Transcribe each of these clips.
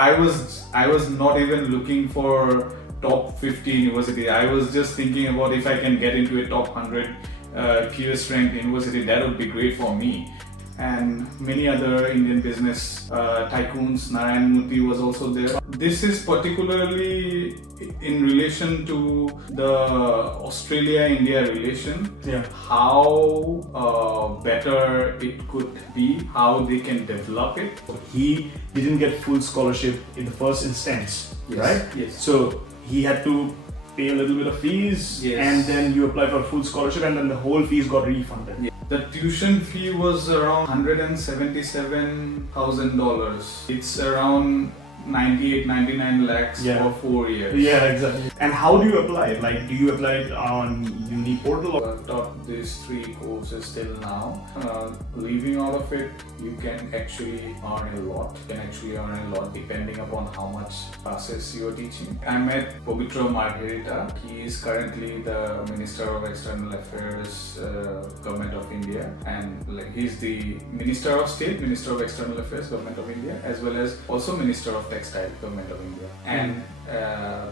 I was not even looking for top 50 university. I was just thinking about if I can get into a top 100 QS ranked university, that would be great for me. And many other Indian business tycoons, Narayan Murthy was also there. This is particularly in relation to the Australia-India relation, how better it could be, how they can develop it. He didn't get full scholarship in the first instance, right? Yes. So he had to pay a little bit of fees, and then you apply for full scholarship, and then the whole fees got refunded. Yeah. The tuition fee was around $177,000. It's around 99 lakhs for 4 years. Yeah, exactly. And how do you apply it? Like, do you apply it on Uni portal? I've taught these 3 courses till now. Leaving out of it, you can actually earn a lot. You can actually earn a lot depending upon how much classes you are teaching. I met Pavitra Margherita. He is currently the Minister of External Affairs, Government of India, and he's the Minister of State, Minister of External Affairs, Government of India, as well as also Minister of Textile, Government of India, and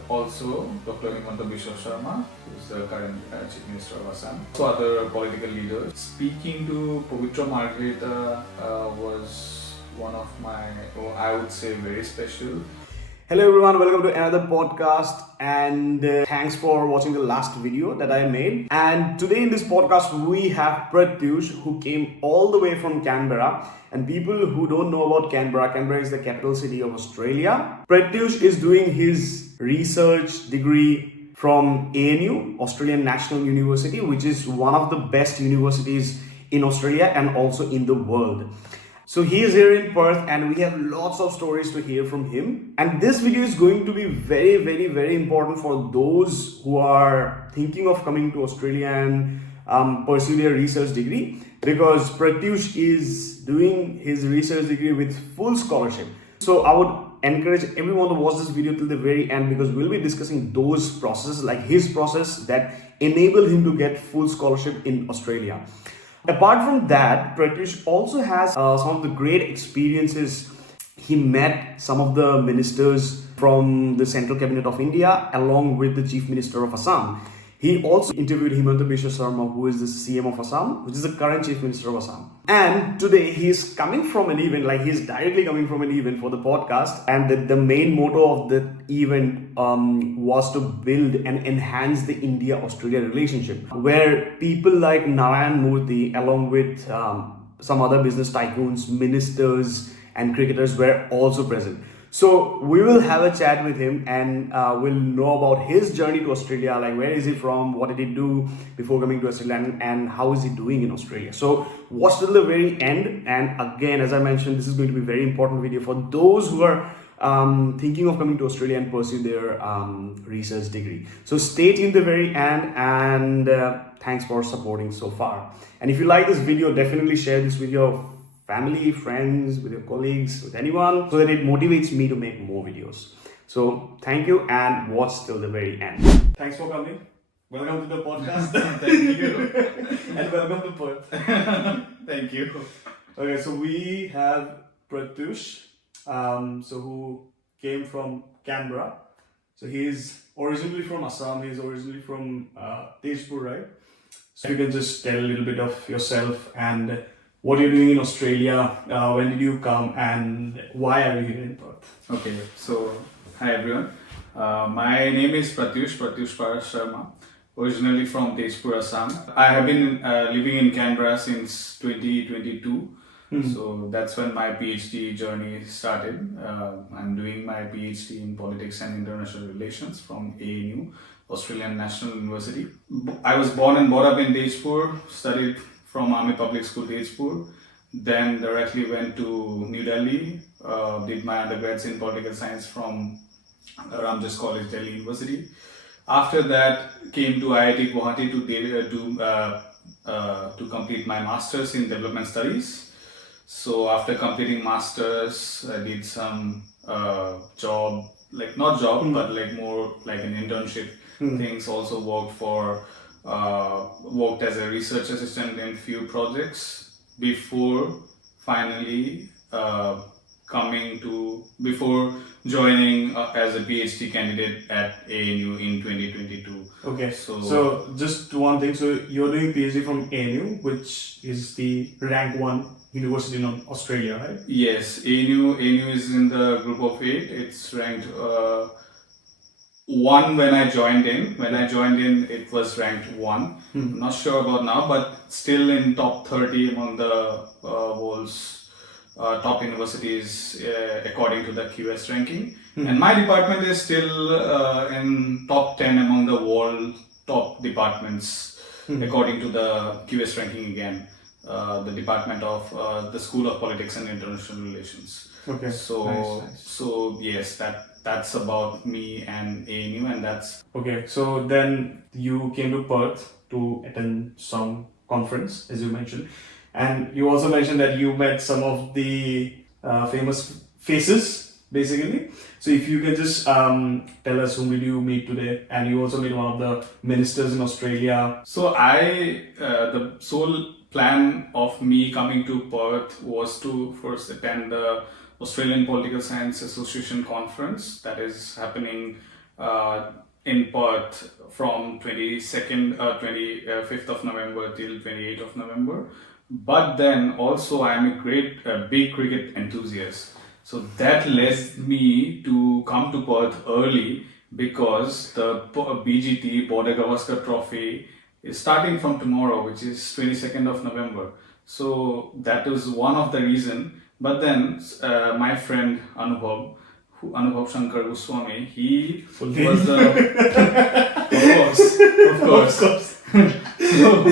also Dr. Himanta Biswa Sharma, who is the current Chief Minister of Assam. So other political leaders. Speaking to Pavitra Margherita was one of my, I would say, very special. Hello everyone, welcome to another podcast, and thanks for watching the last video that I made. And today in this podcast we have Pratush, who came all the way from Canberra. And people who don't know about Canberra, Canberra is the capital city of Australia. Pratush is doing his research degree from ANU, Australian National University, which is one of the best universities in Australia and also in the world. So he is here in Perth, and we have lots of stories to hear from him. And this video is going to be very, very, very important for those who are thinking of coming to Australia and pursue their research degree, because Pratush is doing his research degree with full scholarship. So I would encourage everyone to watch this video till the very end, because we'll be discussing those processes, like his process that enabled him to get full scholarship in Australia. Apart from that, Pratush also has some of the great experiences. He met some of the ministers from the Central Cabinet of India along with the Chief Minister of Assam. He also interviewed Himanta Biswa Sharma, who is the CM of Assam, which is the current Chief Minister of Assam. And today he is coming from an event, like he's directly coming from an event for the podcast. And the main motto of the event was to build and enhance the India-Australia relationship, where people like Narayan Murthy, along with some other business tycoons, ministers, and cricketers were also present. So we will have a chat with him, and we'll know about his journey to Australia, like where is he from, what did he do before coming to Australia, and how is he doing in Australia. So watch till the very end. And again, as I mentioned, this is going to be a very important video for those who are thinking of coming to Australia and pursue their research degree. So stay tuned to the very end, and thanks for supporting so far. And if you like this video, definitely share this with your family, friends, with your colleagues, with anyone, so that it motivates me to make more videos. So thank you, and watch till the very end. Thanks for coming. Welcome to the podcast. Thank you. And welcome to Perth. Thank you. Okay, so we have Pratush, who came from Canberra. So he's originally from Assam. He's originally from Tejpur, right? So you can just tell a little bit of yourself and what you're doing in Australia, when did you come, and why are you here in Perth? Okay, so hi everyone. My name is Pratush Sharma, originally from Tejpur, Assam. I have been living in Canberra since 2022. So that's when my PhD journey started. I'm doing my PhD in Politics and International Relations from ANU, Australian National University. I was born and brought up in Tejpur, studied from Army Public School, Tejpur. Then directly went to New Delhi, did my undergrads in Political Science from Ramjas College, Delhi University. After that, came to IIT Guwahati to complete my Masters in Development Studies. So after completing Masters, I did some job, like not job, but like more like an internship things. Also worked as a research assistant in few projects before finally before joining as a PhD candidate at ANU in 2022. Okay. So just one thing. So you're doing PhD from ANU, which is the rank 1 university in Australia, right? Yes, ANU is in the group of 8. It's ranked 1 when I joined in. When I joined in, it was ranked 1. I'm not sure about now, but still in top 30 among the world's top universities according to the QS ranking. And my department is still in top 10 among the world top departments according to the QS ranking again. The Department of the School of Politics and International Relations. Okay. So nice. So yes, that's about me and ANU, and that's okay. So then you came to Perth to attend some conference, as you mentioned, and you also mentioned that you met some of the famous faces, basically. So if you can just tell us whom did you meet today, and you also met one of the ministers in Australia. So the sole plan of me coming to Perth was to first attend the Australian Political Science Association conference that is happening in Perth from 25th of November till 28th of November. But then also I am a big cricket enthusiast. So that led me to come to Perth early because the BGT, Border Gavaskar Trophy, is starting from tomorrow, which is 22nd of November. So that is one of the reason. But then my friend Anubhav Shankar Goswami, he was the of course. So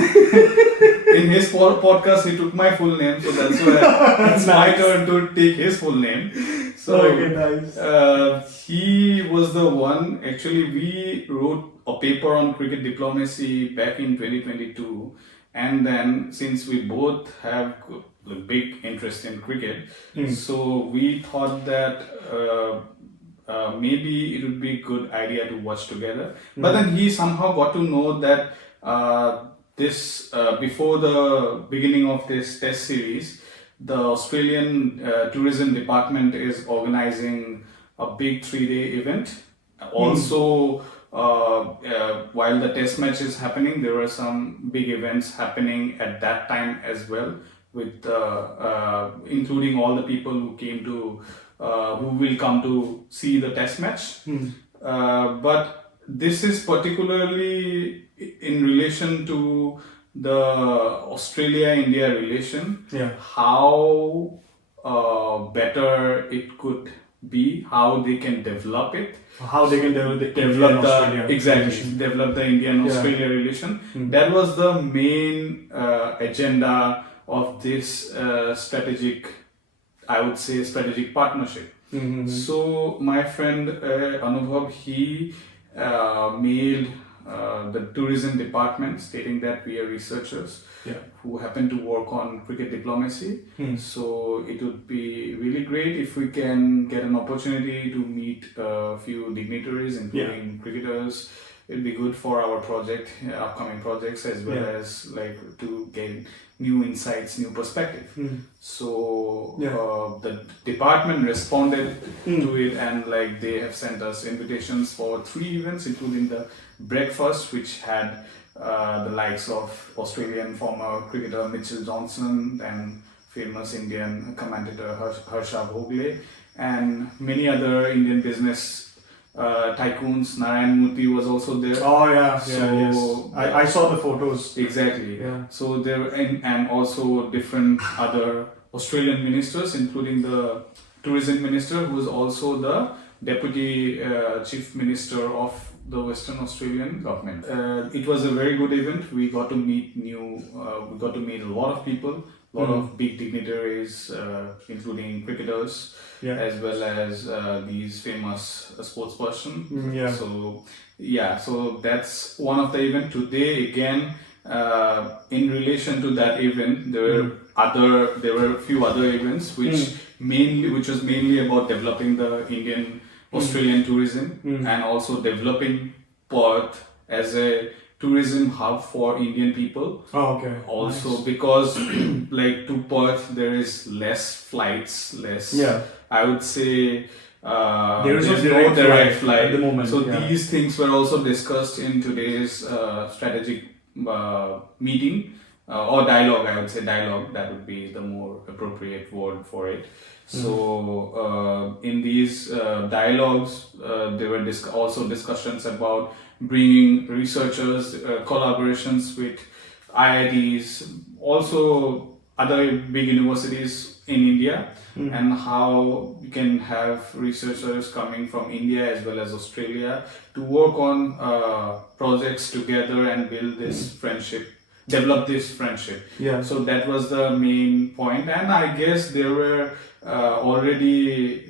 in his podcast, he took my full name, so that's why it's my turn to take his full name. So okay, nice. He was the one. Actually, we wrote a paper on cricket diplomacy back in 2022, and then since we both have a big interest in cricket, so we thought that maybe it would be a good idea to watch together. But then he somehow got to know that before the beginning of this test series, the Australian Tourism Department is organizing a big 3-day event. Also, while the test match is happening, there are some big events happening at that time as well, with including all the people who will come to see the test match. But this is particularly in relation to the Australia-India relation, how better it could be, how they can develop it, how they can develop the develop the Indian-Australia relation. That was the main agenda of this strategic partnership. So my friend Anubhav, he mailed the tourism department stating that we are researchers who happen to work on cricket diplomacy. So it would be really great if we can get an opportunity to meet a few dignitaries, including cricketers. It'd be good for our project, upcoming projects, as well as like to gain new insights, new perspective. So the department responded to it, and like they have sent us invitations for 3 events, including the breakfast, which had the likes of Australian former cricketer Mitchell Johnson and famous Indian commentator Harsha Bhogle, and many other Indian business tycoons. Narayan Murthy was also there. Oh yes. I saw the photos. Exactly. So there and also different other Australian ministers, including the tourism minister, who is also the deputy chief minister of the Western Australian government. It was a very good event. We got to meet a lot of people, a lot of big dignitaries, including cricketers, as well as these famous sportspersons. So that's one of the event. Today again, in relation to that event, there were a few other events which was mainly about developing the Indian Australian tourism and also developing Perth as a tourism hub for Indian people. Also because like to Perth there is less flights, less I would say there is there's no direct flight flight at the moment. So Yeah. these things were also discussed in today's strategic meeting or dialogue. I would say dialogue. That would be the more appropriate word for it. So in these dialogues, there were also discussions about bringing researchers, collaborations with IITs, also other big universities in India, and how we can have researchers coming from India as well as Australia to work on projects together and build this friendship, develop this friendship. Yeah. So that was the main point, and I guess there were already,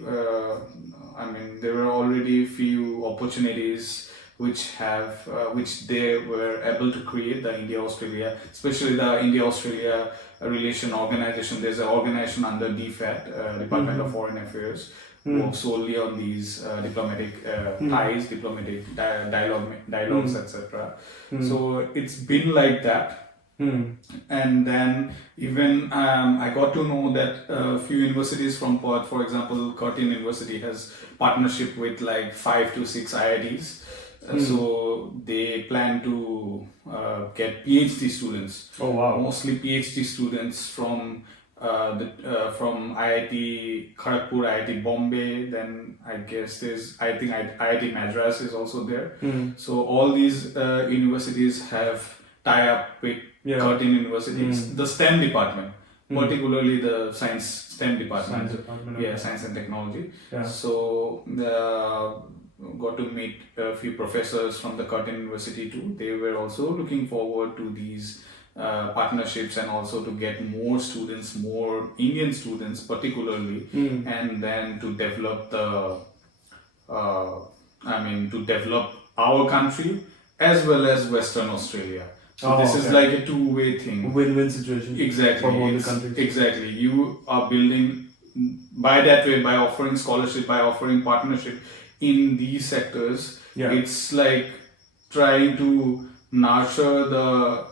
there were already few opportunities which they were able to create, the India-Australia, especially the India-Australia relation organization. There's an organization under DFAT, Department of Foreign Affairs, works solely on these diplomatic ties, diplomatic dialogues, etc. So it's been like that. And then even I got to know that a few universities from Perth, for example, Curtin University has partnership with like 5 to 6 IITs. So they plan to get PhD students. Oh wow! Mostly PhD students from from IIT Kharagpur, IIT Bombay. Then I guess I think IIT Madras is also there. So all these universities have tie up with Curtin universities, the STEM department, particularly the STEM department. Science and technology. Yeah. So got to meet a few professors from the Curtin University too. They were also looking forward to these partnerships and also to get more students, more Indian students particularly, and then to develop to develop our country as well as Western Australia. So this is like a two-way thing. Win-win situation. Exactly. For both the countries. Exactly. You are building by that way, by offering scholarship, by offering partnership in these sectors. Yeah. It's like trying to nurture the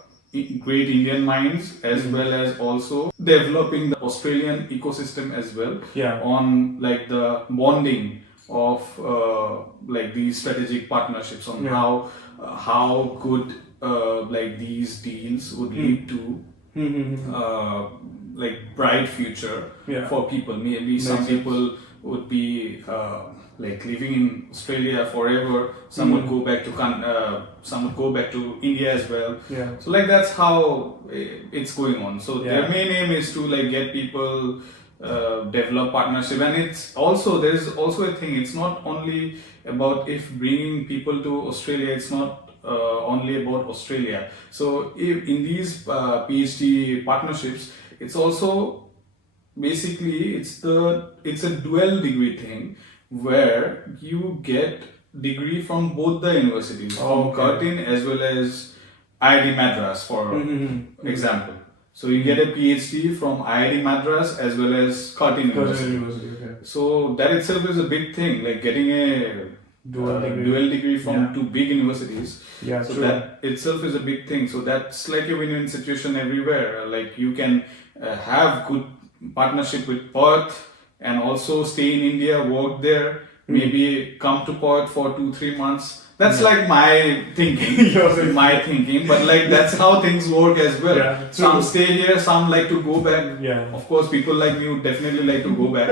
great Indian minds as well as also developing the Australian ecosystem as well. Yeah. On like the bonding of like these strategic partnerships on how good like these deals would lead to like bright future for people. Maybe some people would be like living in Australia forever. Some would go back to India as well. Yeah. So like that's how it's going on. So their main aim is to like get people develop partnership, and there's also a thing. It's not only about if bringing people to Australia. It's not only about Australia. So if in these PhD partnerships, it's also basically it's a dual degree thing where you get degree from both the universities, from Curtin as well as IIT Madras, for example. So you get a PhD from IIT Madras as well as Curtin University. So that itself is a big thing, like getting a dual degree from two big universities. Yeah, so true. that itself is a big thing. So that's like a win-win situation everywhere. Like you can have good partnership with Perth and also stay in India, work there, maybe come to Perth for 2-3 months. That's like my thinking. My thinking, but like that's how things work as well. Yeah, some stay here, some like to go back. Yeah. Of course, people like me would definitely like to go back.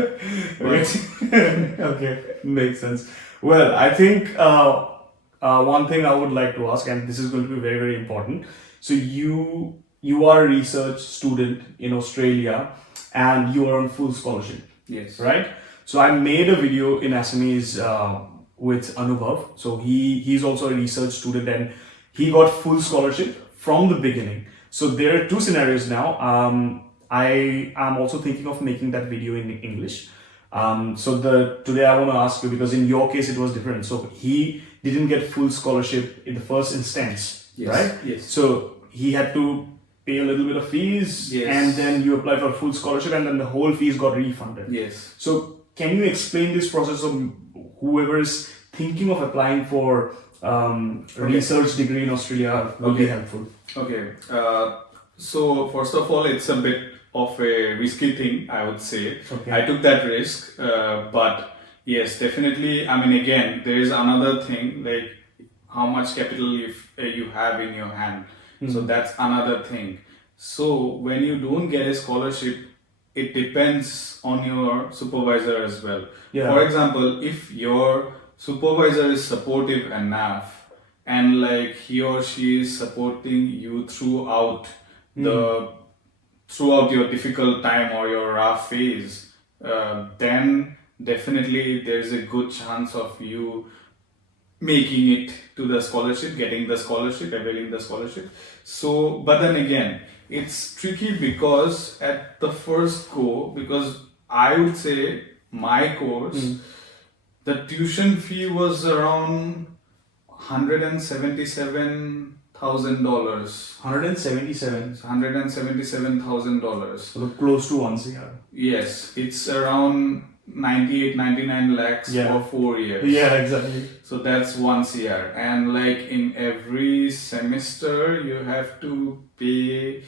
Okay, makes sense. Well, I think one thing I would like to ask, and this is going to be very, very important. So you are a research student in Australia, and you are on full scholarship. Yes. Right. So I made a video in Assamese with Anubhav. So he's also a research student, and he got full scholarship from the beginning. So there are two scenarios now. I am also thinking of making that video in English. Today I want to ask you, because in your case it was different. So he didn't get full scholarship in the first instance, right? Yes. So he had to pay a little bit of fees, and then you apply for full scholarship, and then the whole fees got refunded. Yes. So can you explain this process of whoever is thinking of applying for research degree in Australia will be helpful? Okay. So first of all, it's a bit of a risky thing, I would say. Okay. I took that risk, but yes, definitely. I mean, again, there is another thing like how much capital if you have in your hand. So that's another thing. So when you don't get a scholarship, it depends on your supervisor as well. Yeah. For example, if your supervisor is supportive enough and like he or she is supporting you throughout your difficult time or your rough phase, then definitely there's a good chance of you making it to the scholarship, getting the scholarship, availing the scholarship. So, but then again, it's tricky because at the first go, because I would say my course, the tuition fee was around $177,000. $177,000. So close to 1 CR. Yes, it's around 98, 99 lakhs Yeah. for 4 years. Yeah, exactly. So that's 1 CR. And like in every semester, you have to pay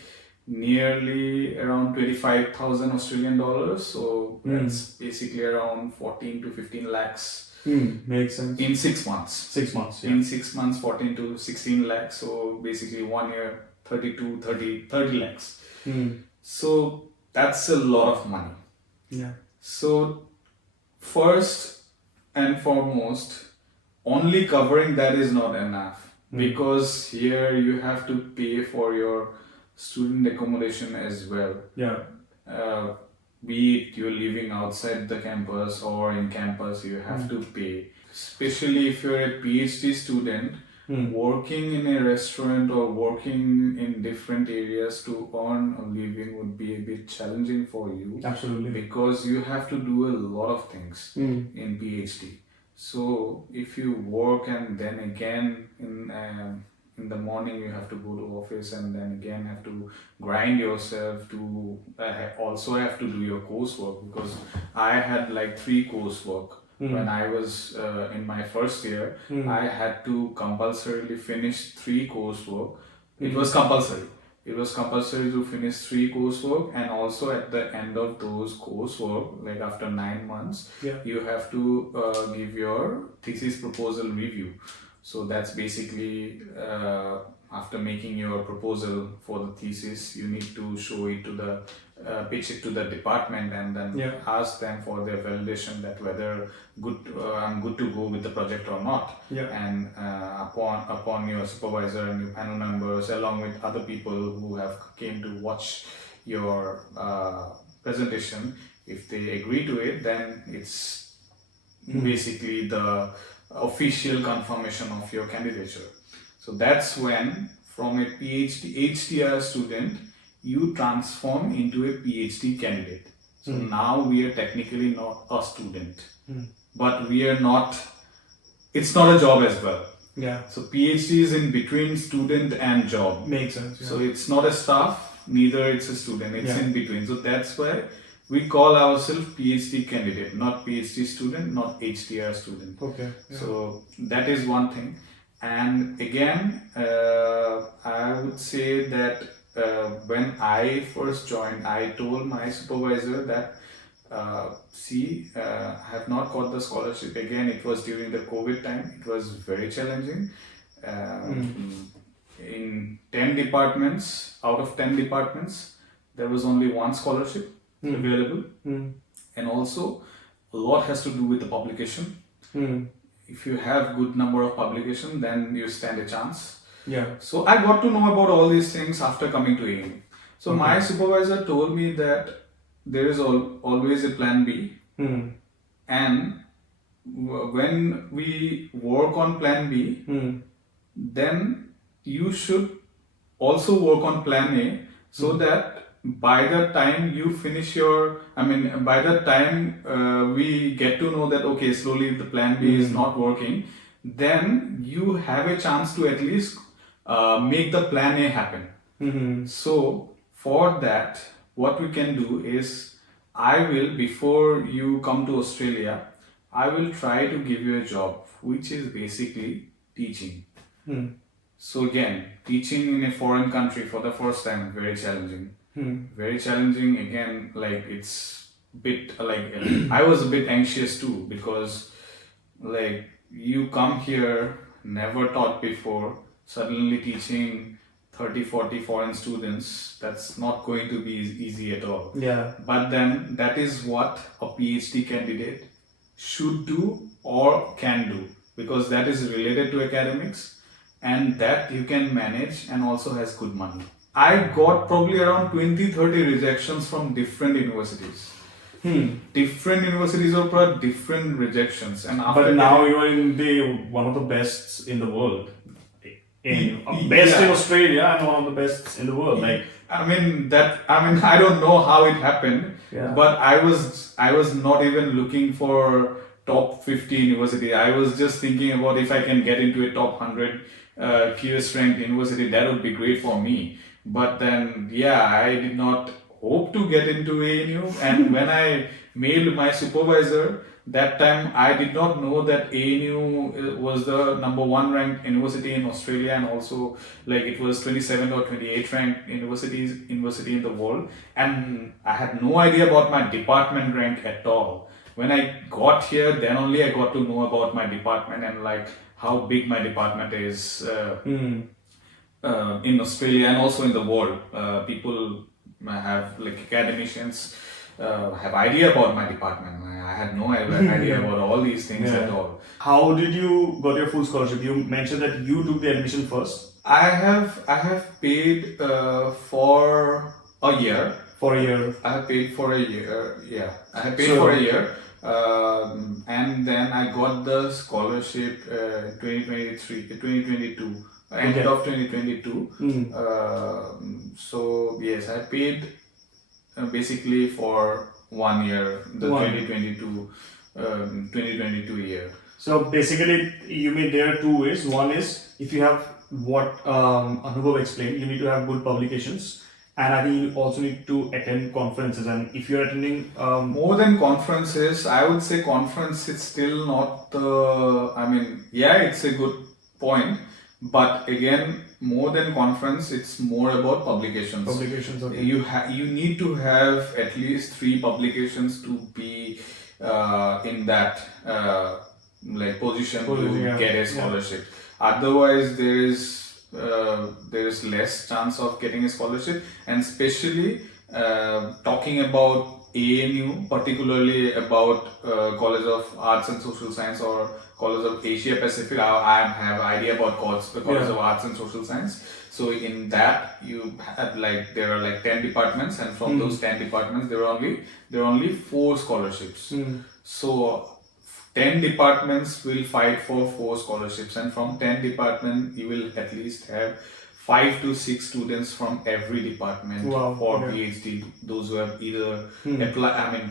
nearly around 25,000 Australian dollars. So that's basically around 14 to 15 lakhs. Makes sense. In 6 months. 6 months, yeah. In 6 months, 14 to 16 lakhs. So basically 1 year, 30 lakhs. So that's a lot of money. Yeah. So first and foremost, only covering that is not enough because here you have to pay for your student accommodation as well. Yeah. Be it you're living outside the campus or in campus, you have to pay. Especially if you're a PhD student, working in a restaurant or working in different areas to earn a living would be a bit challenging for you. Absolutely. Because you have to do a lot of things in PhD. So if you work and then again in the morning you have to go to office and then again have to grind yourself to also have to do your coursework, because I had like 3 coursework. When I was in my first year, I had to compulsorily finish 3 coursework. It was compulsory. It was compulsory to finish 3 coursework, and also at the end of those coursework, like after 9 months, you have to give your thesis proposal review. So that's basically after making your proposal for the thesis, you need to show it to the pitch it to the department and then ask them for their validation that whether I'm good to go with the project or not. And upon your supervisor and your panel members, along with other people who have came to watch your presentation, if they agree to it, then it's basically the official confirmation of your candidature. So that's when from a PhD HTR student you transform into a PhD candidate. So now we are technically not a student, but we are not, it's not a job as well. So PhD is in between student and job. Makes sense. So it's not a staff, neither it's a student, it's in between. So that's why we call ourselves PhD candidate, not PhD student, not HTR student. Okay. So that is one thing. And again, I would say that when I first joined, I told my supervisor that I have not got the scholarship. Again, it was during the COVID time. It was very challenging. In 10 departments, out of 10 departments, there was only 1 scholarship available. And also, a lot has to do with the publication. If you have good number of publication, then you stand a chance. So I got to know about all these things after coming to AIM. So my supervisor told me that there is always a plan B. And when we work on plan B, then you should also work on plan A, so that by the time you finish by the time we get to know that okay, slowly the plan B is not working, then you have a chance to at least make the plan A happen. So for that, what we can do is, before you come to Australia, I will try to give you a job, which is basically teaching. So again, teaching in a foreign country for the first time is very challenging. Very challenging. Again, like it's bit like I was a bit anxious too because like you come here, never taught before, suddenly teaching 30, 40 foreign students, that's not going to be easy at all. Yeah. But then that is what a PhD candidate should do or can do because that is related to academics and that you can manage and also has good money. I got probably around 20, 30 rejections from different universities. Different universities offer different rejections, and after But now you are in the one of the best in the world, best in Australia and one of the best in the world. Like I mean I don't know how it happened, but I was not even looking for top 50 university. I was just thinking about if I can get into a top 100 QS ranked university, that would be great for me. But then I did not hope to get into ANU, and when I mailed my supervisor that time, I did not know that ANU was the number 1 ranked university in Australia, and also like it was 27 or 28 ranked university in the world, and I had no idea about my department rank at all. When I got here, then only I got to know about my department and like how big my department is in Australia and also in the world. People have like academicians have idea about my department. I had no idea about all these things at all. How did you got your full scholarship? You mentioned that you took the admission first. I have paid for a year. For a year. I have paid for a year. Yeah, I have paid for a year. And then I got the scholarship 2022, end of 2022. So yes, I paid basically for 1 year, the 2022 year. So basically, you mean there are two ways. One is if you have what Anubhav explained, you need to have good publications. And I think you also need to attend conferences. And if you're attending more than conferences, I would say conference is still not the. I mean, it's a good point, but again, more than conference, it's more about publications. Publications, okay. You need to have at least 3 publications to be in that like position to get a scholarship. Otherwise, there is less chance of getting a scholarship, and especially talking about ANU, particularly about College of Arts and Social Science or College of Asia Pacific. I have idea about the College of Arts and Social Science. So in that you have there are 10 departments, and from those 10 departments there are only 4 scholarships. So 10 departments will fight for 4 scholarships, and from 10 departments you will at least have 5 to 6 students from every department for PhD. Those who have either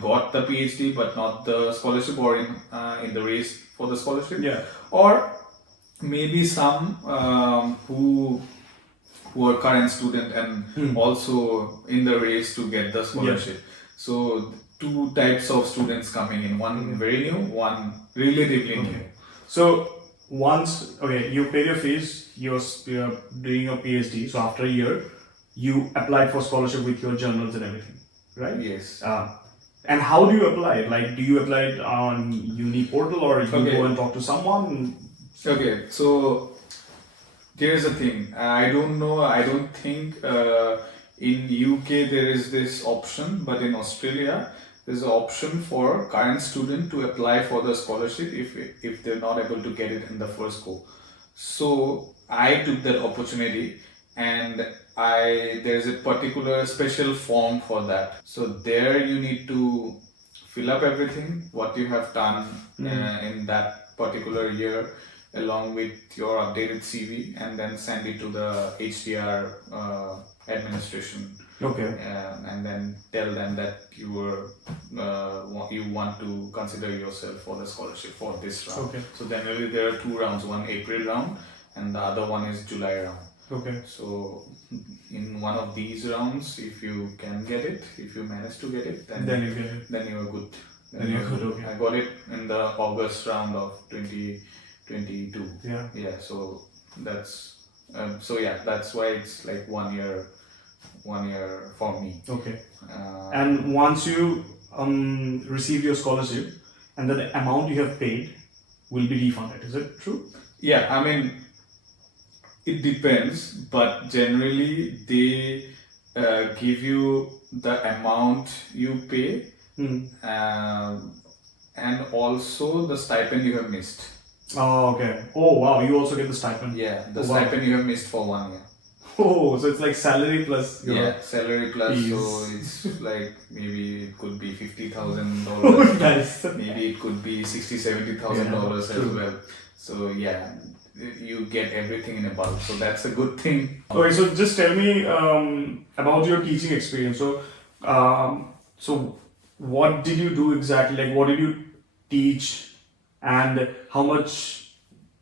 got the PhD but not the scholarship, or in the race for the scholarship, or maybe some who are current student and also in the race to get the scholarship. So 2 types of students coming in, one very new, one relatively new. So once you pay your fees, you're doing your PhD. So after a year, you applied for scholarship with your journals and everything, right? Yes. And how do you apply? Like, do you apply it on Uni portal, or you go and talk to someone? Okay, so here's the thing. I don't know. I don't think in UK there is this option, but in Australia there's an option for current student to apply for the scholarship if they're not able to get it in the first go. So I took that opportunity, and there's a particular special form for that. So there you need to fill up everything what you have done in that particular year, along with your updated CV, and then send it to the HDR administration. And then tell them that you want to consider yourself for the scholarship for this round. So generally there are 2 rounds, one April round and the other one is July round. So in one of these rounds, if you can get it, if you manage to get it, then you get it. Then you are good. I got it in the August round of 2022. So that's that's why it's like 1 year 1 year for me. Okay. Uh, And once you receive your scholarship, and then the amount you have paid will be refunded. Is it true? yeah, I mean, it depends, but generally they give you the amount you pay, and also the stipend you have missed. Oh, okay. Oh, wow. You also get the stipend. Yeah, the Oh, wow. stipend you have missed for 1 year. Oh, so it's like salary plus your Yeah, salary plus, fees. so it's like maybe it could be $50,000. Nice. Maybe it could be $60,000-$70,000 as true. well. So yeah, you get everything in a bulk. So that's a good thing. Okay, so just tell me about your teaching experience. So what did you do exactly? Like, what did you teach, and how much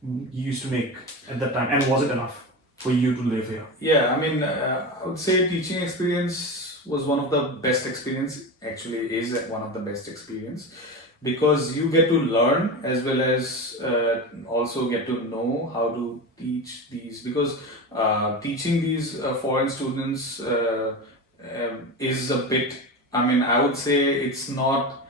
you used to make at that time, and was it enough for you to live here? Yeah, I mean, I would say teaching experience was one of the best experience. Actually, is one of the best experience, because you get to learn as well as also get to know how to teach these. Because teaching these foreign students is a bit. I mean, I would say it's not.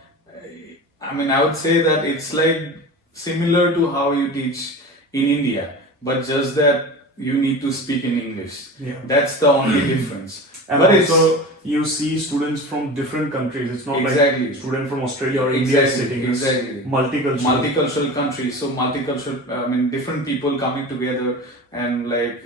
I mean, I would say that it's like similar to how you teach in India, but just that you need to speak in English. Yeah. That's the only difference. And But also, you see students from different countries. It's not Exactly. like student from Australia or India Exactly, sitting. It's exactly. Multicultural countries. So multicultural. I mean, different people coming together, and like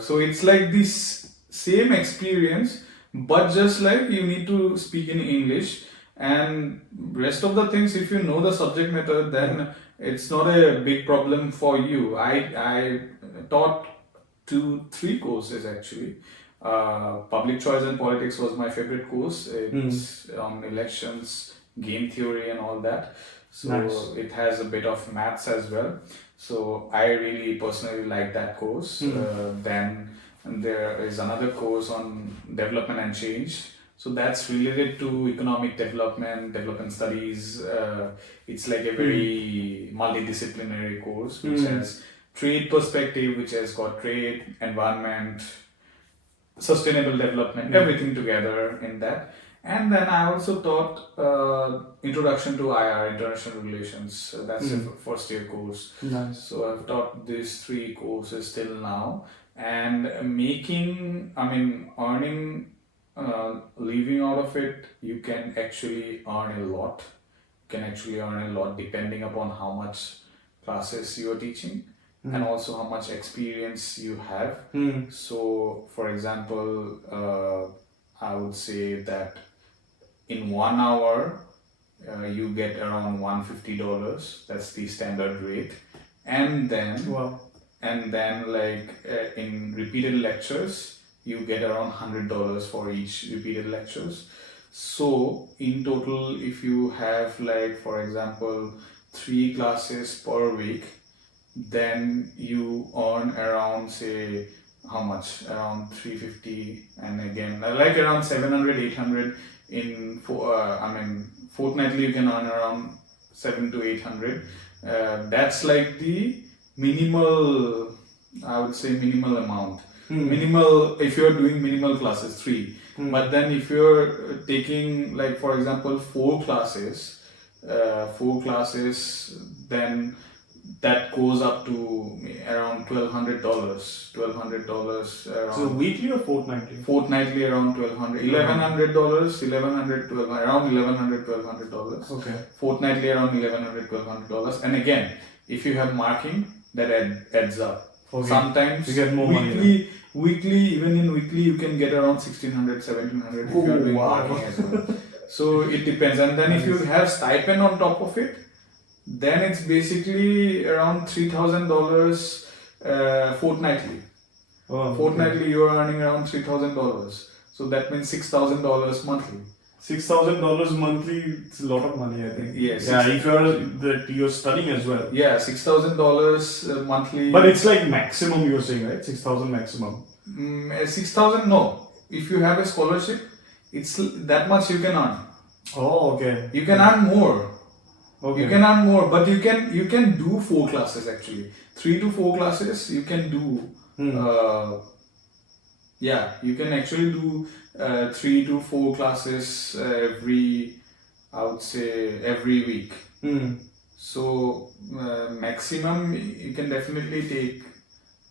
so it's like this same experience, but just like you need to speak in English, and rest of the things, if you know the subject matter, then it's not a big problem for you. I taught 3 courses actually. Public choice and politics was my favorite course. It's on elections, game theory, and all that. So Nice. it has a bit of maths as well. So I really personally like that course. Then there is another course on development and change. So that's related to economic development studies. It's like a very multidisciplinary course which has trade perspective, which has got trade, environment, sustainable development, everything together in that. And then I also taught Introduction to IR, International Relations. So that's a first year course. Nice. So I've taught these 3 courses till now, and earning, living out of it, you can actually earn a lot. You can actually earn a lot depending upon how much classes you are teaching. And also how much experience you have. So, for example, I would say that in 1 hour, you get around $150. That's the standard rate. And then, in repeated lectures, you get around $100 for each repeated lectures. So, in total, if you have, like, for example, 3 classes per week, then you earn around, say, how much? Around 350, and again, like around 700, 800 fortnightly you can earn around 700 to 800. That's like the minimal, I would say, minimal amount. Minimal, if you're doing minimal classes, 3. But then if you're taking, like, for example, 4 classes, then that goes up to around $1,200. So weekly or fortnightly? Fortnightly around $1,200, around $1,100, Okay. Fortnightly around $1,100, $1,200, and again, if you have marking, that adds up. Okay. Sometimes you get more weekly, even in weekly, you can get around $1,600, $1,700 if you're doing marking as well. So it depends, and then if you have stipend on top of it, then it's basically around $3,000 fortnightly. Fortnightly, you are earning around $3,000. So that means $6,000 monthly. $6,000 monthly, it's a lot of money, I think. Yes. Yeah, if you're studying as well. Yeah, $6,000 monthly. But it's like maximum, you're saying, right? 6,000 maximum. 6,000, no. If you have a scholarship, it's that much you can earn. Oh, okay. You can earn more. Okay. You can earn more, but you can do 4 classes actually. 3 to 4 classes you can do. Yeah, you can actually do 3 to 4 classes I would say every week. So maximum you can definitely take.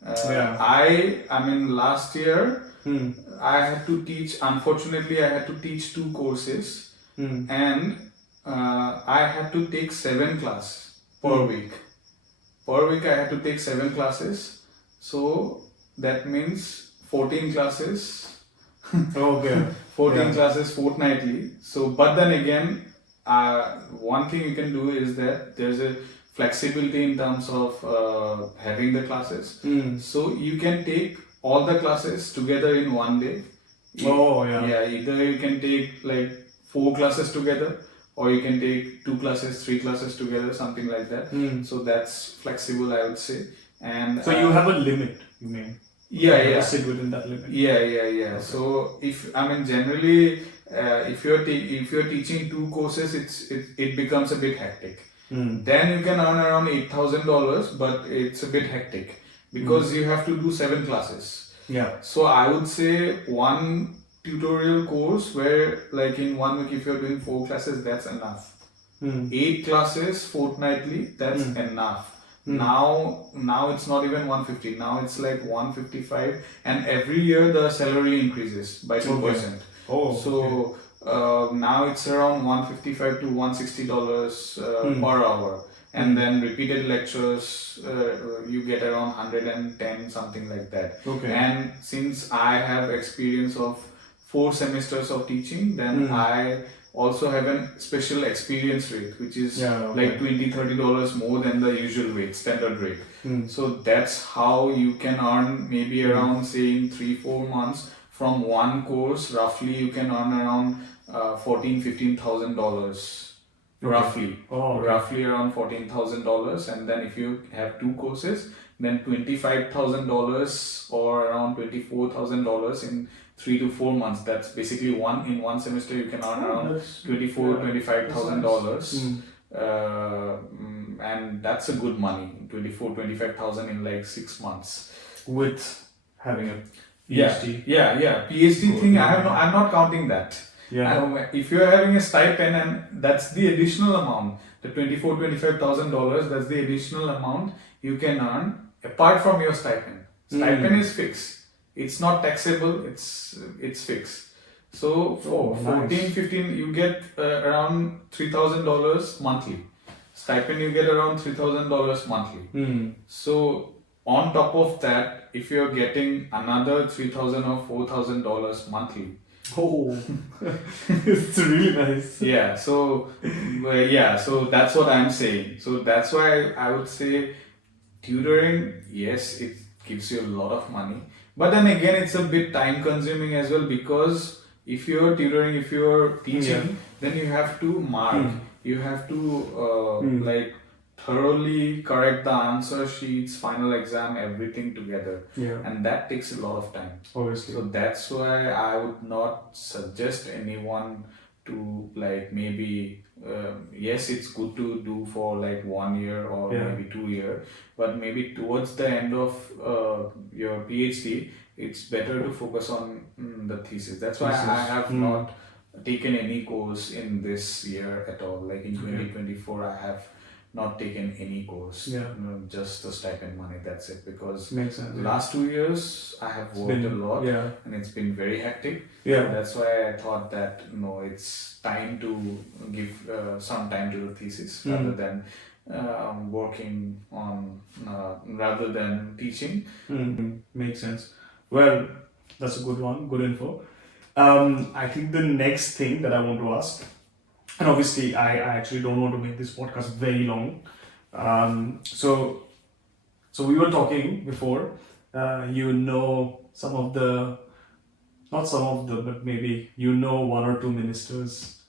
Yeah. I mean last year I had to teach. Unfortunately, I had to teach 2 courses, and I had to take 7 classes per week. Per week I had to take 7 classes. So that means 14 classes. Okay. 14 Yeah. classes fortnightly. So, but then again, one thing you can do is that there's a flexibility in terms of having the classes. So you can take all the classes together in one day. Oh, yeah. Yeah, either you can take like 4 classes together, or you can take 2 classes, 3 classes together, something like that. So that's flexible, I would say. And So you have a limit, you mean? yeah, You have yeah. to sit within that limit. Yeah. Okay. So if I mean generally, if you're teaching 2 courses, it becomes a bit hectic. Then you can earn around $8,000, but it's a bit hectic because you have to do 7 classes. Yeah. So I would say one tutorial course where like in 1 week if you're doing 4 classes, that's enough. 8 classes fortnightly, that's enough. Now it's not even 150. Now it's like 155, and every year the salary increases by 2%. Oh. So now it's around 155 to $160 per hour. And then repeated lectures, you get around 110, something like that. Okay. And since I have experience of 4 semesters of teaching, then I also have a special experience rate, which is like $20-30 more than the usual rate, standard rate. So that's how you can earn maybe around, say, in 3-4 months from one course. Roughly, you can earn around $14,000-15,000. Roughly, roughly around $14,000, and then if you have 2 courses, then $25,000 or around $24,000 in 3 to 4 months. That's basically in one semester you can earn around $25,000, and that's a good money. 25,000 in like 6 months with having a PhD. Yeah. PhD thing. I'm not counting that. Yeah. If you're having a stipend, and that's the additional amount, the $25,000, that's the additional amount you can earn apart from your stipend. Stipend is fixed. It's not taxable. It's fixed. So for 15, you get around $3,000 monthly. Stipend you get around $3,000 monthly. So on top of that, if you're getting another $3,000 or $4,000 monthly. Oh, it's really nice. Yeah, so that's what I'm saying. So that's why I would say tutoring, yes, it gives you a lot of money, but then again, it's a bit time consuming as well, because if you're tutoring, if you're teaching, then you have to mark, you have to like thoroughly correct the answer sheets, final exam, everything together. And that takes a lot of time. Obviously. So that's why I would not suggest anyone to like maybe, yes, it's good to do for like 1 year or maybe 2 years, but maybe towards the end of your PhD, it's better to focus on the thesis. That's why I have not taken any course in this year at all. Like in 2024, I have not taken any course, just the stipend money, that's it, because last 2 years I have worked a lot and it's been very hectic. That's why I thought that it's time to give some time to the thesis rather than working on rather than teaching. Makes sense. Well, that's a good one, good info. I think the next thing that I want to ask, and obviously I actually don't want to make this podcast very long, so we were talking before, some of the, not some of the, but maybe 1 or 2 ministers,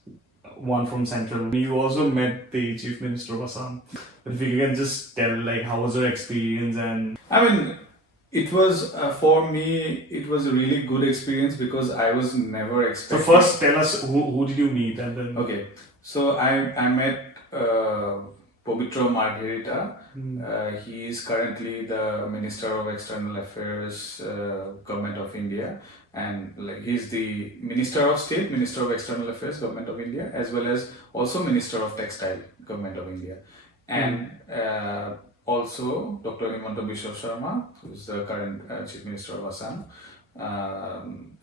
one from Central. You also met the Chief Minister of Assam. If you can just tell, like, how was your experience? And I mean, it was for me, it was a really good experience because I was never expecting. So first, tell us who did you meet, and then. Okay, so I met Pavitra Margherita. He is currently the Minister of External Affairs, Government of India, and like he's the Minister of State, Minister of External Affairs, Government of India, as well as also Minister of Textile, Government of India, and also Dr. Himanta Biswa Sharma, who is the current Chief Minister of Assam.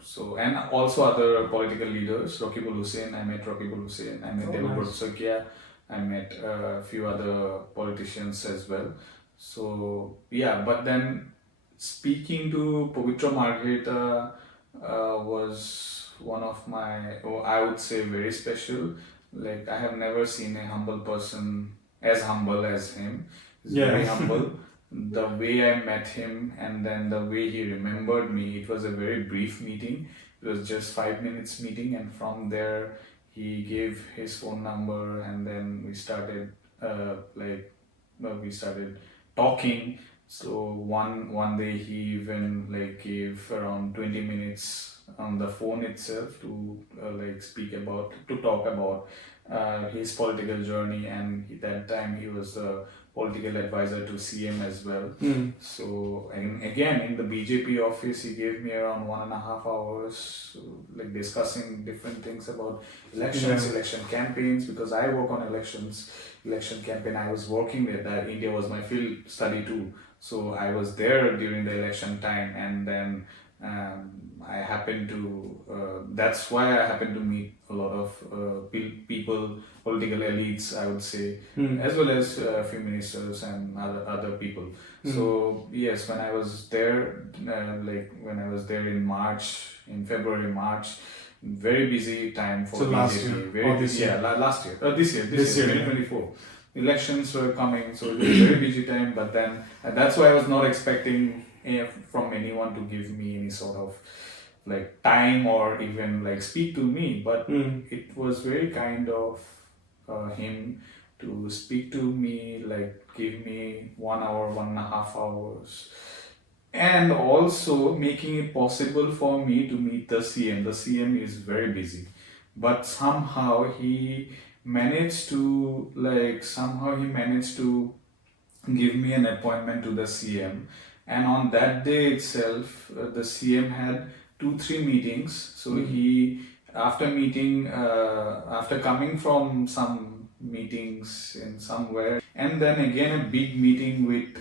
So and also other political leaders, Rakibul Hussain. I met Rakibul Hussain. I met Devabrat Saikia. I met a few other politicians as well. So yeah, but then speaking to Pavitra Margherita was one of my, I would say, very special. Like I have never seen a humble person as humble as him. He's very humble. The way I met him and then the way he remembered me, it was a very brief meeting. It was just 5 minutes meeting, and from there he gave his phone number, and then we started we started talking. So one day he even like gave around 20 minutes on the phone itself to talk about his political journey, and that time he was the political advisor to CM as well. So and again in the BJP office he gave me around 1.5 hours like discussing different things about elections, election campaigns, because I work on election campaign. I was working with that. India was my field study too. So I was there during the election time, and then I happened to, that's why I happened to meet a lot of people, political elites, I would say, as well as a few ministers and other people. So yes, when I was there, when I was there in February, March, very busy time for BJP. Last year. Very busy, last year. This year, 2024. Elections were coming, so it was a very busy time, but then that's why I was not expecting from anyone to give me any sort of like time or even like speak to me, but it was very kind of him to speak to me, like give me 1 hour, 1.5 hours, and also making it possible for me to meet the CM. The CM is very busy, but somehow he managed to give me an appointment to the CM. And on that day itself, the CM had 2-3 meetings. So he, after coming from some meetings in somewhere, and then again a big meeting with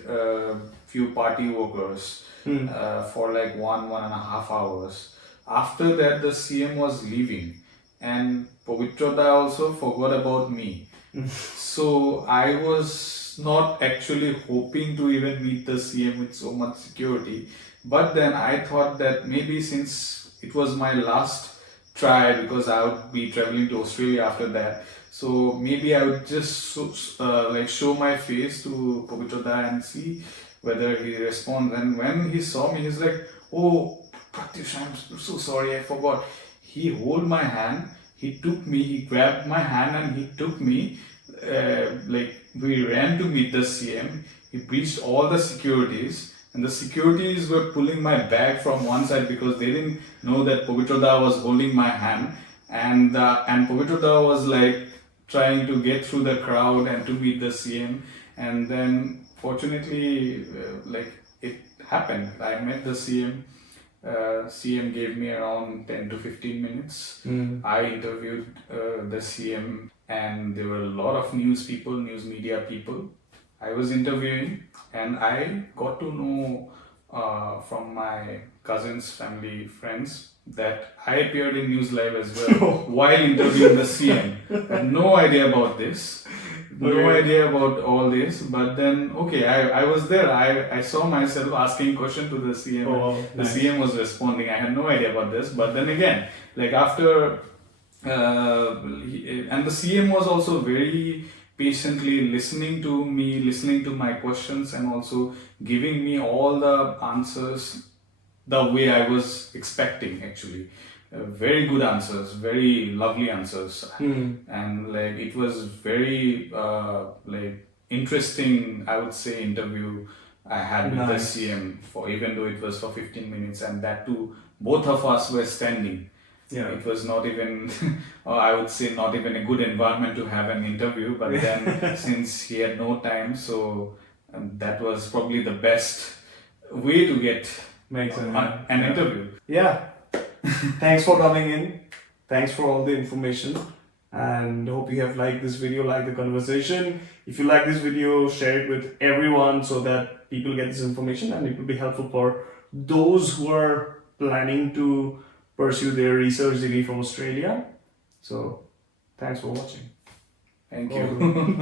few party workers for like 1.5 hours. After that, the CM was leaving, and Pavitra also forgot about me. So I was not actually hoping to even meet the CM with so much security, but then I thought that maybe since it was my last try, because I would be traveling to Australia after that, so maybe I would just show my face to Pavitra and see whether he responds. And when he saw me, he's like, "Oh, Pratush, I'm so sorry, I forgot." He held my hand, he grabbed my hand and he took me. We ran to meet the CM. He breached all the securities, and the securities were pulling my bag from one side because they didn't know that Pavitra was holding my hand, and Pavitra was like trying to get through the crowd and to meet the CM. And then fortunately, it happened. I met the CM. CM gave me around 10 to 15 minutes. I interviewed the CM, and there were a lot of news media people I was interviewing, and I got to know from my cousins, family, friends that I appeared in News Live as well while interviewing the CM. I had no idea about this. No idea about all this, but then I was there. I saw myself asking question to the CM. The CM was responding. I had no idea about this, but then again, like after, and the CM was also very patiently listening to me, listening to my questions, and also giving me all the answers the way I was expecting actually. Very good answers, very lovely answers, and like it was very interesting, I would say, interview I had with the CM, for even though it was for 15 minutes, and that too both of us were standing. It was not even I would say not even a good environment to have an interview, but then since he had no time, so and that was probably the best way to get Makes sense. an interview. Yeah. Thanks for coming in. Thanks for all the information. And hope you have liked this video, liked the conversation. If you like this video, share it with everyone so that people get this information, and it will be helpful for those who are planning to pursue their research degree from Australia. So thanks for watching. Thank you.